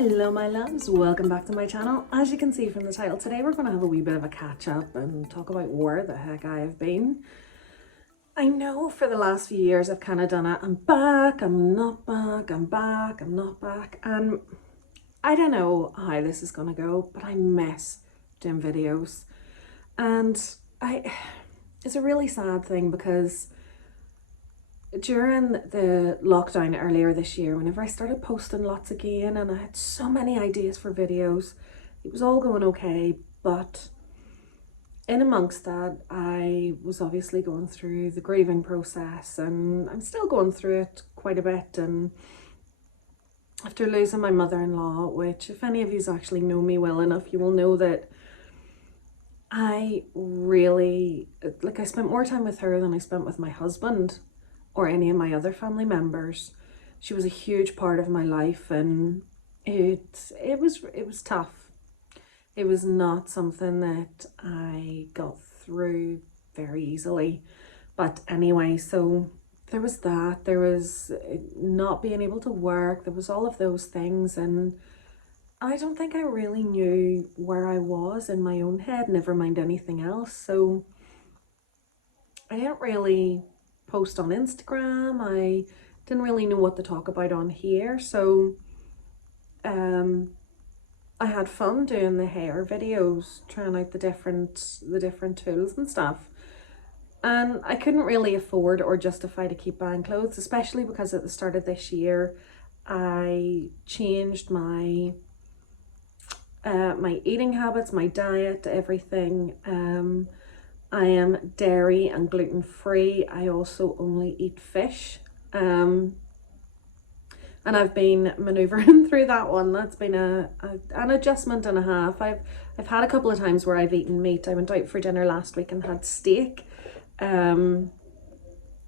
Hello my loves, welcome back to my channel. As you can see from the title, today we're going to have a wee bit of a catch up and talk about where the heck I have been. I know for the last few years I've kind of done it, I'm back, I'm not back, I'm back, I'm not back, and I don't know how this is going to go, but I miss doing videos. And it's a really sad thing because during the lockdown earlier this year, whenever I started posting lots again and I had so many ideas for videos, it was all going okay, but in amongst that I was obviously going through the grieving process, and I'm still going through it quite a bit. And after losing my mother-in-law, which if any of you actually know me well enough, you will know that I really, I spent more time with her than I spent with my husband or any of my other family members. She was a huge part of my life, and it was tough. It was not something that I got through very easily. But anyway, so there was that, there was not being able to work, there was all of those things, and I don't think I really knew where I was in my own head, never mind anything else. So I didn't really post on Instagram. I didn't really know what to talk about on here. So I had fun doing the hair videos, trying out the different tools and stuff. And I couldn't really afford or justify to keep buying clothes, especially because at the start of this year I changed my my eating habits, my diet, everything. I am dairy and gluten free. I also only eat fish. And I've been maneuvering through that one. That's been an adjustment and a half. I've had a couple of times where I've eaten meat. I went out for dinner last week and had steak,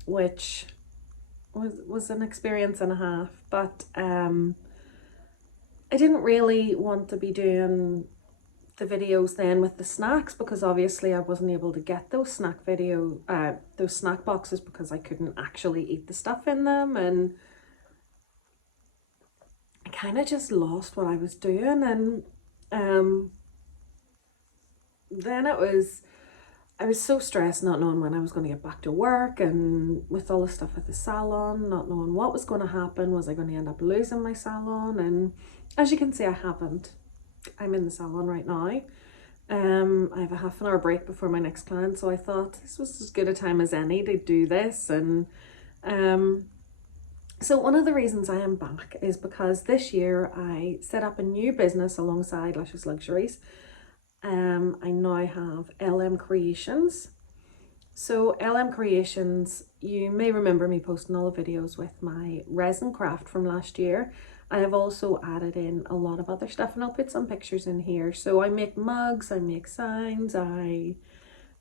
which was an experience and a half. But I didn't really want to be doing the videos then with the snacks, because obviously I wasn't able to get those those snack boxes, because I couldn't actually eat the stuff in them, and I kind of just lost what I was doing. And then I was so stressed, not knowing when I was going to get back to work, and with all the stuff at the salon, not knowing what was going to happen. Was I going to end up losing my salon? And as you can see, I haven't. I'm in the salon right now. I have a half an hour break before my next client, so I thought this was as good a time as any to do this. And so one of the reasons I am back is because this year I set up a new business alongside Luscious Luxuries. I now have LM Creations. So LM Creations, you may remember me posting all the videos with my resin craft from last year. I have also added in a lot of other stuff, and I'll put some pictures in here. So I make mugs, I make signs, I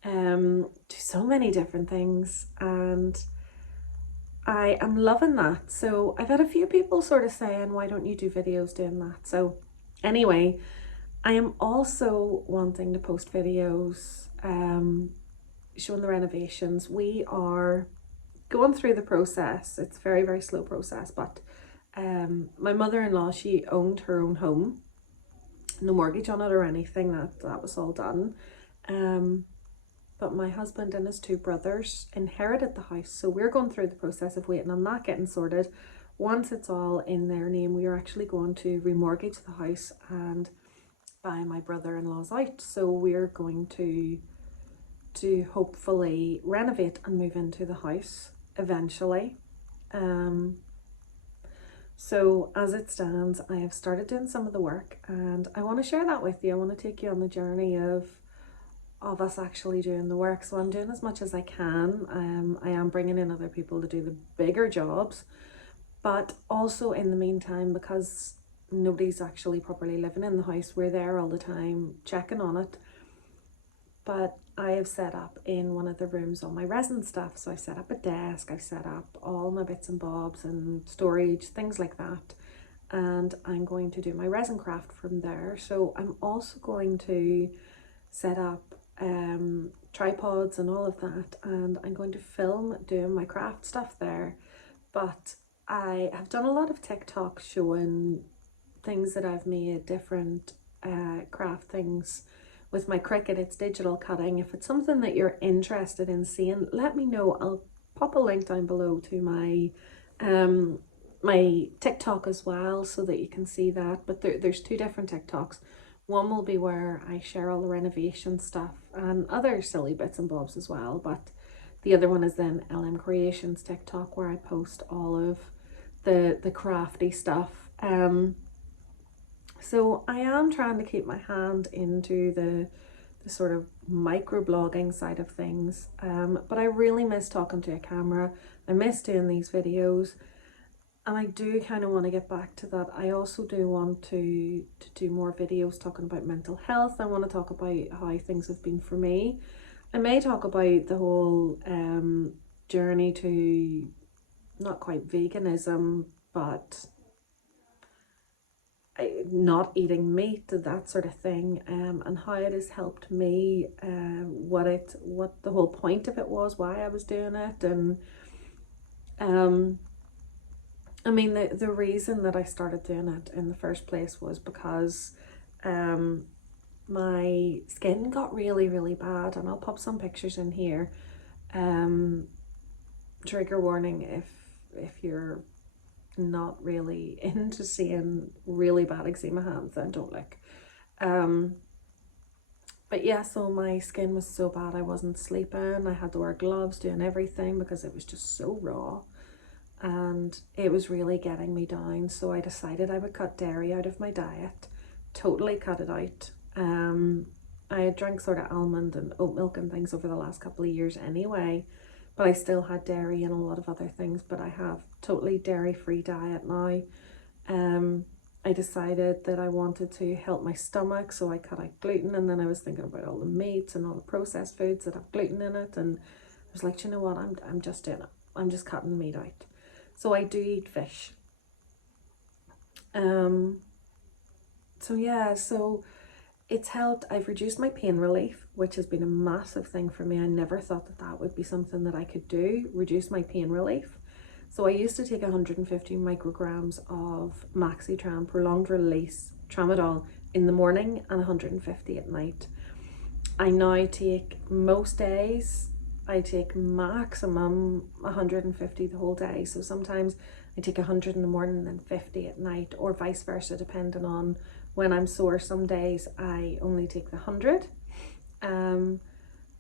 do so many different things, and I am loving that. So I've had a few people sort of saying, why don't you do videos doing that? So anyway, I am also wanting to post videos showing the renovations. We are going through the process. It's a very, very slow process, but my mother-in-law, she owned her own home, no mortgage on it or anything. That was all done. But my husband and his two brothers inherited the house, so we're going through the process of waiting on that getting sorted. Once it's all in their name, we are actually going to remortgage the house and buy my brother-in-law's out. So we're going to hopefully renovate and move into the house eventually. So as it stands, I have started doing some of the work, and I want to share that with you. I want to take you on the journey of us actually doing the work. So I'm doing as much as I can. I am bringing in other people to do the bigger jobs, but also in the meantime, because nobody's actually properly living in the house, we're there all the time checking on it. But I have set up in one of the rooms all my resin stuff. So I set up a desk, I set up all my bits and bobs and storage, things like that. And I'm going to do my resin craft from there. So I'm also going to set up tripods and all of that. And I'm going to film doing my craft stuff there. But I have done a lot of TikTok showing things that I've made, different craft things with my Cricut. It's digital cutting. If it's something that you're interested in seeing, let me know. I'll pop a link down below to my my TikTok as well, so that you can see that. But there's two different TikToks. One will be where I share all the renovation stuff and other silly bits and bobs as well, but the other one is then LM Creations TikTok, where I post all of the crafty stuff. So I am trying to keep my hand into the sort of microblogging side of things, but I really miss talking to a camera. I miss doing these videos, and I do kind of want to get back to that. I also do want to do more videos talking about mental health. I want to talk about how things have been for me. I may talk about the whole journey to not quite veganism, but not eating meat, that sort of thing, and how it has helped me, what the whole point of it was, why I was doing it. And I mean, the reason that I started doing it in the first place was because my skin got really bad, and I'll pop some pictures in here. Trigger warning if you're not really into seeing really bad eczema hands, then don't look. But yeah, so my skin was so bad, I wasn't sleeping, I had to wear gloves, doing everything, because it was just so raw, and it was really getting me down. So I decided I would cut dairy out of my diet, totally cut it out. I had drank sort of almond and oat milk and things over the last couple of years anyway, but I still had dairy and a lot of other things. But I have totally dairy-free diet now. I decided that I wanted to help my stomach, so I cut out gluten, and then I was thinking about all the meats and all the processed foods that have gluten in it, and I was like, you know what, I'm just doing it. I'm just cutting meat out. So I do eat fish. So yeah, so it's helped. I've reduced my pain relief, which has been a massive thing for me. I never thought that that would be something that I could do, reduce my pain relief. So I used to take 150 micrograms of Maxitram, prolonged release tramadol, in the morning, and 150 at night. I now take, most days, I take maximum 150 the whole day. So sometimes I take 100 in the morning and then 50 at night, or vice versa, depending on when I'm sore. Some days I only take the 100. And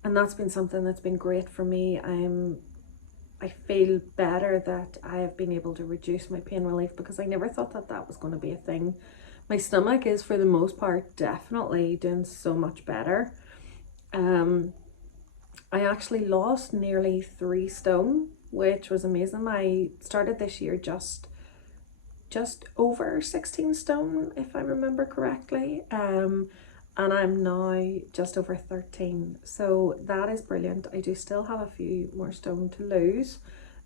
that's been something that's been great for me. I feel better that I have been able to reduce my pain relief, because I never thought that that was going to be a thing. My stomach is, for the most part, definitely doing so much better. I actually lost nearly 3 stone, which was amazing. I started this year just over 16 stone, if I remember correctly. And I'm now just over 13. So that is brilliant. I do still have a few more stone to lose.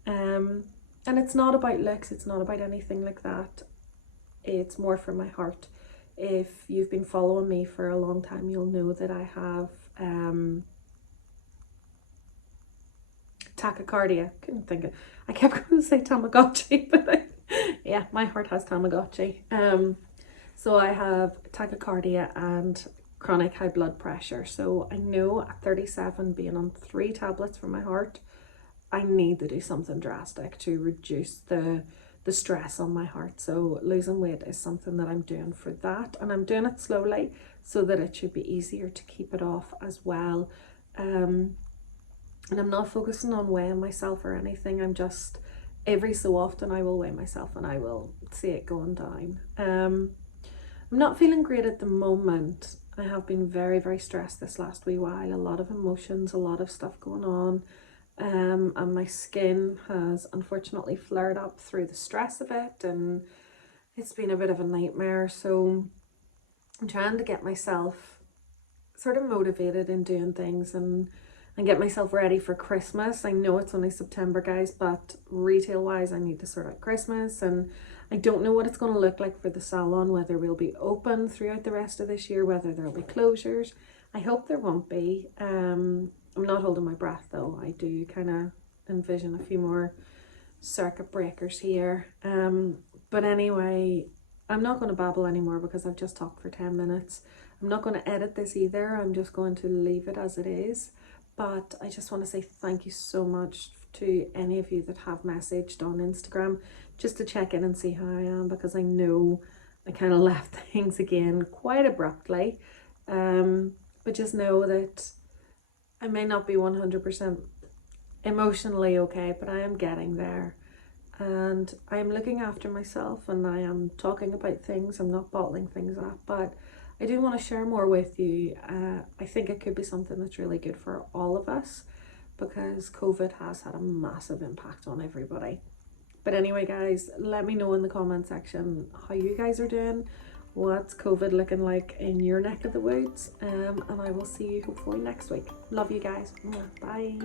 And it's not about looks, it's not about anything like that. It's more for my heart. If you've been following me for a long time, you'll know that I have tachycardia. Couldn't think of, I kept going to say Tamagotchi, but yeah, my heart has Tamagotchi. So I have tachycardia and chronic high blood pressure. So I know at 37, being on 3 tablets for my heart, I need to do something drastic to reduce the stress on my heart. So losing weight is something that I'm doing for that, and I'm doing it slowly so that it should be easier to keep it off as well. And I'm not focusing on weighing myself or anything. I'm just, every so often I will weigh myself and I will see it going down. I'm not feeling great at the moment. I have been very stressed this last wee while. A lot of emotions, a lot of stuff going on. And my skin has unfortunately flared up through the stress of it, and it's been a bit of a nightmare. So I'm trying to get myself sort of motivated in doing things and get myself ready for Christmas. I know it's only September, guys, but retail wise I need to sort out Christmas, and I don't know what it's going to look like for the salon, whether we'll be open throughout the rest of this year, whether there'll be closures. I hope there won't be. I'm not holding my breath though. I do kind of envision a few more circuit breakers here. But anyway, I'm not going to babble anymore because I've just talked for 10 minutes. I'm not going to edit this either. I'm just going to leave it as it is. But I just want to say thank you so much to any of you that have messaged on Instagram just to check in and see how I am, because I know I kind of left things again quite abruptly. But just know that I may not be 100% emotionally okay, but I am getting there. And I am looking after myself, and I am talking about things. I'm not bottling things up, but I do want to share more with you. I think it could be something that's really good for all of us, because COVID has had a massive impact on everybody. But anyway, guys, let me know in the comment section how you guys are doing. What's COVID looking like in your neck of the woods? And I will see you hopefully next week. Love you guys. Bye.